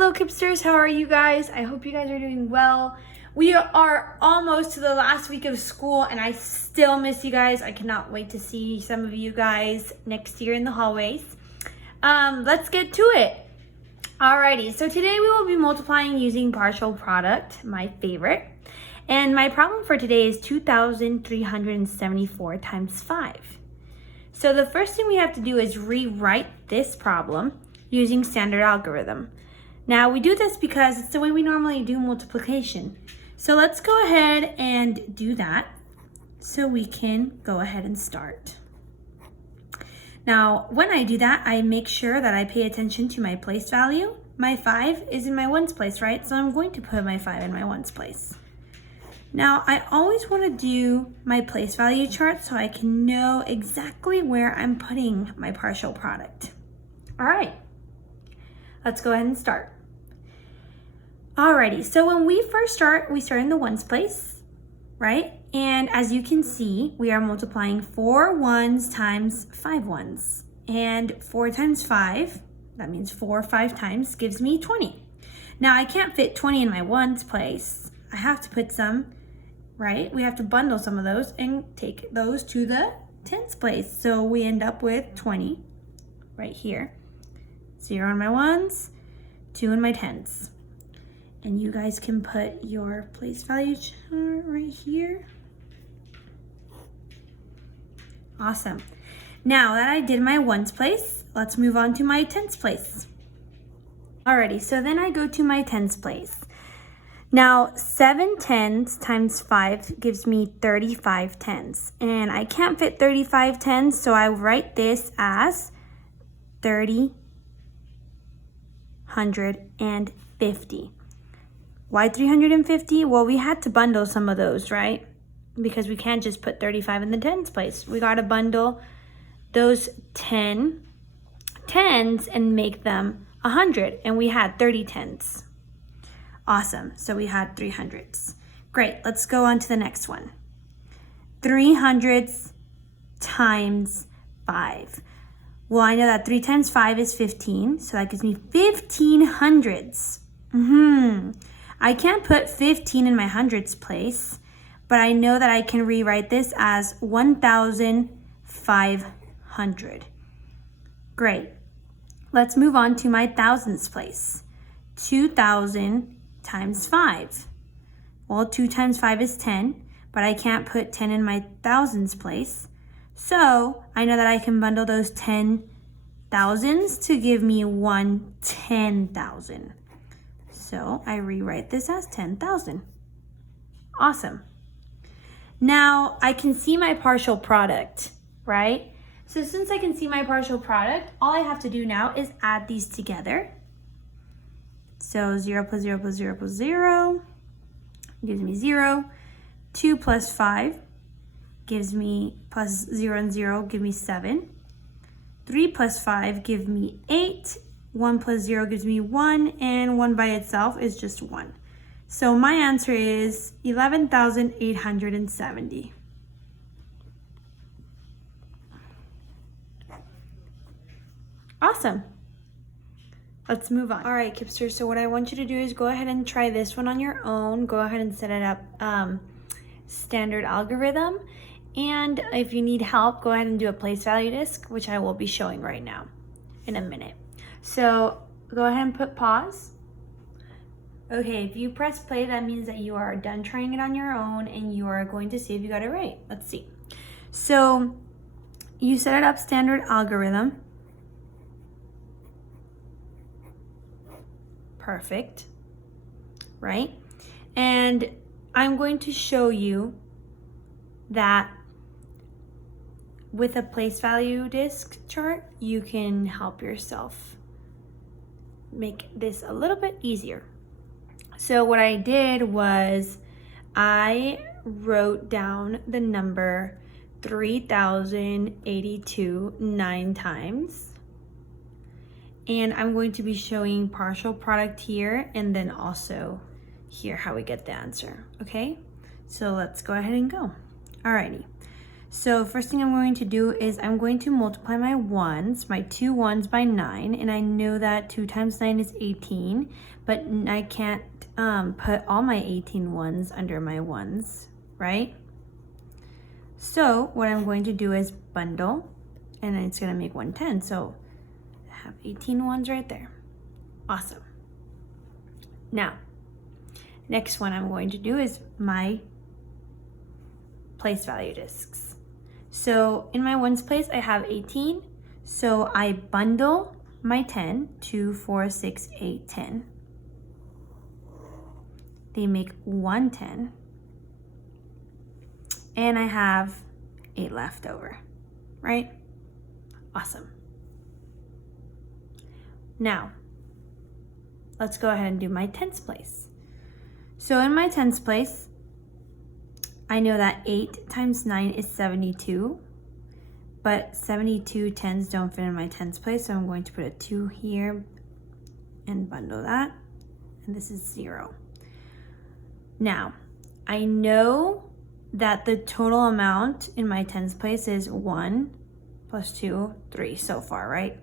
Hello Kipsters, how are you guys? I hope you guys are doing well. We are almost to the last week of school and I still miss you guys. I cannot wait to see some of you guys next year in the hallways. Let's get to it. Alrighty, so today we will be multiplying using partial product, my favorite. And my problem for today is 2,374 times 5. So the first thing we have to do is rewrite this problem using standard algorithm. Now we do this because it's the way we normally do multiplication. So let's go ahead and do that so we can go ahead and start. Now, when I do that, I make sure that I pay attention to my place value. My 5 is in my ones place, right? So I'm going to put my 5 in my ones place. Now, I always want to do my place value chart so I can know exactly where I'm putting my partial product. All right, let's go ahead and start. Alrighty, so when we first start, we start in the ones place, right? And as you can see, we are multiplying 4 ones times 5 ones. And 4 times 5, that means 4 5 times, gives me 20. Now I can't fit 20 in my ones place. I have to put some, right? We have to bundle some of those and take those to the tens place. So we end up with 20 right here. 0 in my ones, 2 in my tens. And you guys can put your place value chart right here. Awesome. Now that I did my ones place, let's move on to my tens place. Alrighty, so then I go to my tens place. Now 7 tens times 5 gives me 35 tens. And I can't fit 35 tens, so I write this as 350. Why 350? Well, we had to bundle some of those, right? Because we can't just put 35 in the tens place. We got to bundle those 10 tens and make them 100. And we had 30 tens. Awesome. So we had 300s. Great. Let's go on to the next one. 300s times 5. Well, I know that 3 times 5 is 15. So that gives me 1500s. I can't put 15 in my hundreds place, but I know that I can rewrite this as 1,500. Great. Let's move on to my thousands place. 2,000 times 5. Well, 2 times 5 is 10, but I can't put 10 in my thousands place. So I know that I can bundle those 10 thousands to give me 1/10,000. So I rewrite this as 10,000. Awesome. Now I can see my partial product, right? So since I can see my partial product, all I have to do now is add these together. So 0 plus 0 plus 0 plus 0 gives me 0. 2 plus 5 gives me plus 0 and 0 give me 7. 3 plus 5 give me 8. 1 plus 0 gives me 1, and 1 by itself is just 1. So my answer is 11,870. Awesome. Let's move on. All right, Kipsters, so what I want you to do is go ahead and try this one on your own. Go ahead and set it up standard algorithm. And if you need help, go ahead and do a place value disk, which I will be showing right now in a minute. So go ahead and put pause. Okay, if you press play, that means that you are done trying it on your own and you are going to see if you got it right. Let's see. So you set it up standard algorithm. Perfect, right? And I'm going to show you that with a place value disk chart, you can help yourself make this a little bit easier. So what I did was I wrote down the number 3,082 9 times. And I'm going to be showing partial product here and then also here how we get the answer, okay? So let's go ahead and go. Alrighty. So first thing I'm going to do is I'm going to multiply my ones, my 2 ones by 9, and I know that 2 times 9 is 18, but I can't put all my 18 ones under my ones, right? So what I'm going to do is bundle, and it's going to make 110. So I have 18 ones right there. Awesome. Now, next one I'm going to do is my place value discs. So in my ones place, I have 18. So I bundle my 10, 2, 4, 6, 8, 10. They make 110. And I have 8 left over, right? Awesome. Now, let's go ahead and do my tens place. So in my tens place, I know that 8 times 9 is 72, but 72 tens don't fit in my tens place, so I'm going to put a 2 here and bundle that, and this is 0. Now, I know that the total amount in my tens place is 1 plus 2, 3 so far, right?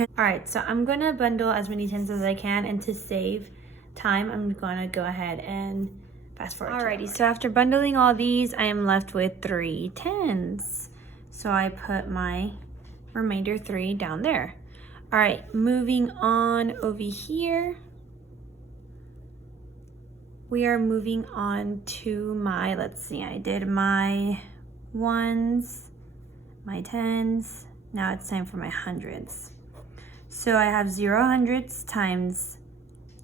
All right, so I'm gonna bundle as many tens as I can, and to save time, I'm gonna go ahead and fast forward. Alrighty, so after bundling all these, I am left with 3 tens. So I put my remainder 3 down there. All right, moving on over here. We are moving on to my, let's see, I did my ones, my tens. Now it's time for my hundreds. So I have 0 hundredths times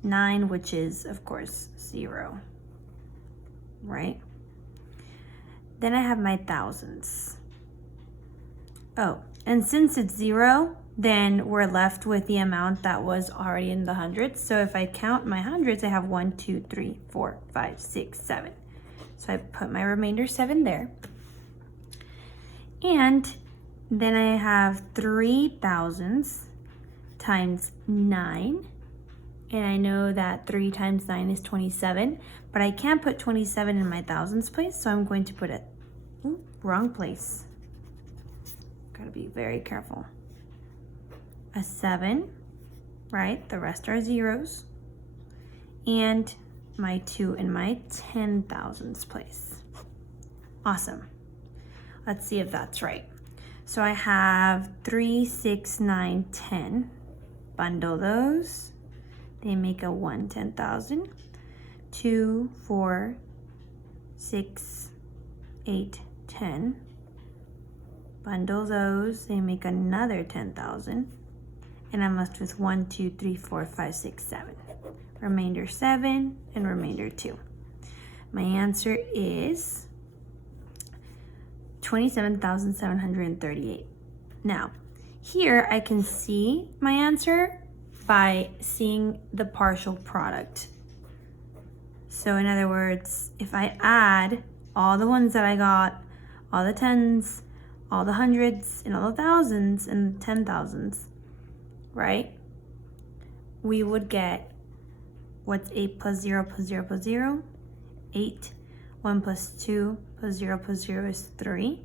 9, which is, of course, 0. Right? Then I have my thousands. Oh, and since it's 0, then we're left with the amount that was already in the hundreds. So if I count my hundreds, I have 1, 2, 3, 4, 5, 6, 7. So I put my remainder 7 there. And then I have 3 thousands times 9. And I know that 3 times 9 is 27, but I can't put 27 in my thousands place, so I'm going to put it, wrong place. Gotta be very careful. A 7, right? The rest are zeros. And my 2 in my 10 thousands place. Awesome. Let's see if that's right. So I have 3, 6, 9, 10. Bundle those. They make a 1/10,000. 2, 4, 6, 8, 10. Bundle those. They make another 10,000. And I'm left with 1, 2, 3, 4, 5, 6, 7. Remainder 7 and remainder 2. My answer is 27,738. Now, here I can see my answer by seeing the partial product. So in other words, if I add all the ones that I got, all the tens, all the hundreds, and all the thousands, and the 10,000s, right? We would get, what's 8 plus 0 plus 0 plus 0? 8. 1 plus 2 plus 0 plus 0 is 3.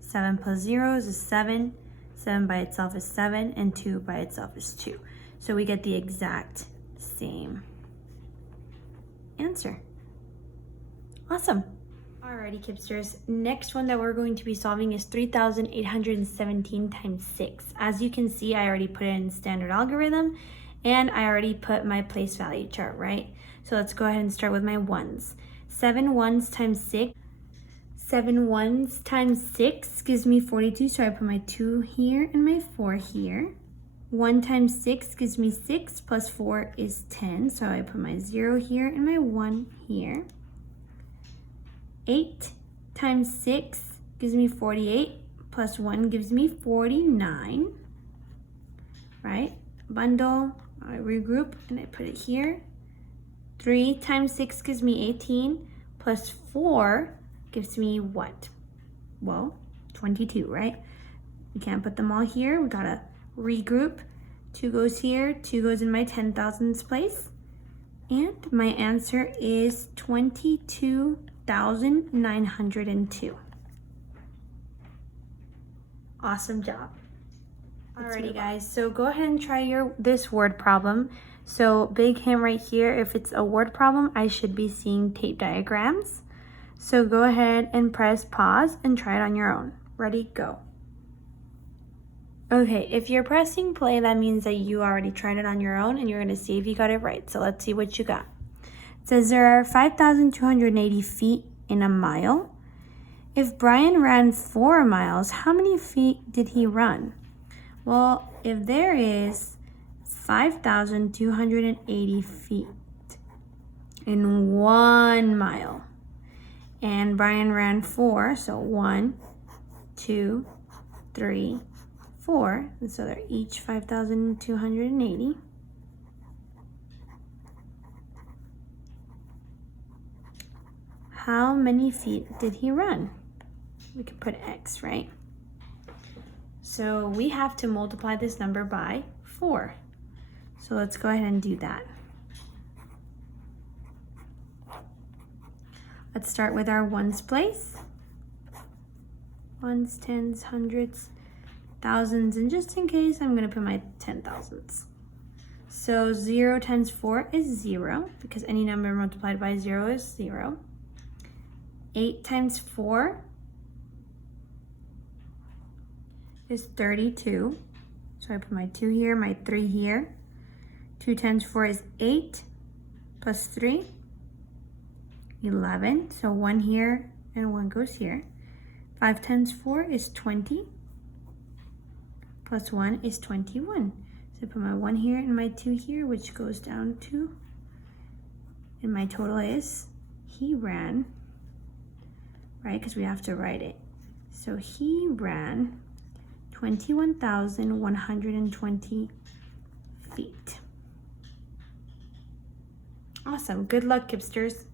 7 plus 0 is 7. 7 by itself is 7, and 2 by itself is 2. So we get the exact same answer. Awesome. Alrighty, Kipsters. Next one that we're going to be solving is 3,817 times 6. As you can see, I already put it in standard algorithm, and I already put my place value chart, right? So let's go ahead and start with my ones. 7 ones times 6. 7 ones times 6 gives me 42, so I put my 2 here and my 4 here. 1 times 6 gives me 6, plus 4 is 10, so I put my 0 here and my 1 here. 8 times 6 gives me 48, plus 1 gives me 49, right? Bundle, I regroup, and I put it here. 3 times 6 gives me 18, plus 4 gives me what? Well, 22, right? We can't put them all here. We gotta regroup. 2 goes here, 2 goes in my 10,000s place. And my answer is 22,902. Awesome job. Alrighty guys, so go ahead and try this word problem. So big hint right here, if it's a word problem, I should be seeing tape diagrams. So go ahead and press pause and try it on your own. Ready, go. Okay, if you're pressing play, that means that you already tried it on your own and you're gonna see if you got it right. So let's see what you got. It says there are 5,280 feet in a mile. If Brian ran 4 miles, how many feet did he run? Well, if there is 5,280 feet in 1 mile, and Brian ran 4, so 1, 2, 3, 4, and so they're each 5,280. How many feet did he run? We can put X, right? So we have to multiply this number by 4. So let's go ahead and do that. Let's start with our ones place. Ones, tens, hundreds, thousands, and just in case, I'm gonna put my 10,000s. So 0 times 4 is 0, because any number multiplied by 0 is 0. 8 times 4 is 32. So I put my 2 here, my 3 here. 2 times 4 is 8, plus 3, 11. So 1 here and 1 goes here. 5 times 4 is 20, plus 1 is 21. So I put my 1 here and my 2 here, which goes down to, and my total is, he ran, right, because we have to write it. So he ran 21,120 feet. Awesome. Good luck, Kipsters.